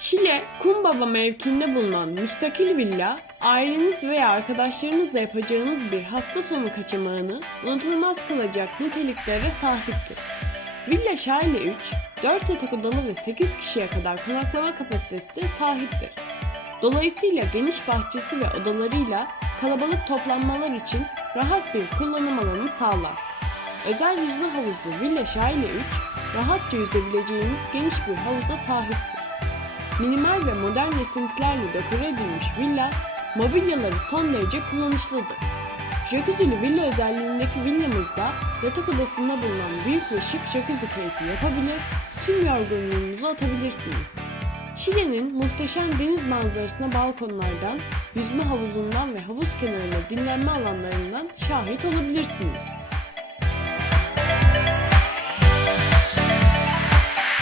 Şile, Kumbaba mevkiinde bulunan müstakil villa, aileniz veya arkadaşlarınızla yapacağınız bir hafta sonu kaçamağını unutulmaz kılacak niteliklere sahiptir. Villa Şaile 3, 4 yatak odalı ve 8 kişiye kadar konaklama kapasitesi de sahiptir. Dolayısıyla geniş bahçesi ve odalarıyla kalabalık toplanmalar için rahat bir kullanım alanı sağlar. Özel yüzme havuzlu Villa Şaile 3, rahatça yüzebileceğiniz geniş bir havuza sahiptir. Minimal ve modern esintilerle dekore edilmiş villa, mobilyaları son derece kullanışlıdır. Jacuzzi'li villa özelliğindeki villamızda yatak odasında bulunan büyük ve şık jacuzzi keyfi yapabilir, tüm yorgunluğunuzu atabilirsiniz. Şile'nin muhteşem deniz manzarasına balkonlardan, yüzme havuzundan ve havuz kenarında dinlenme alanlarından şahit olabilirsiniz.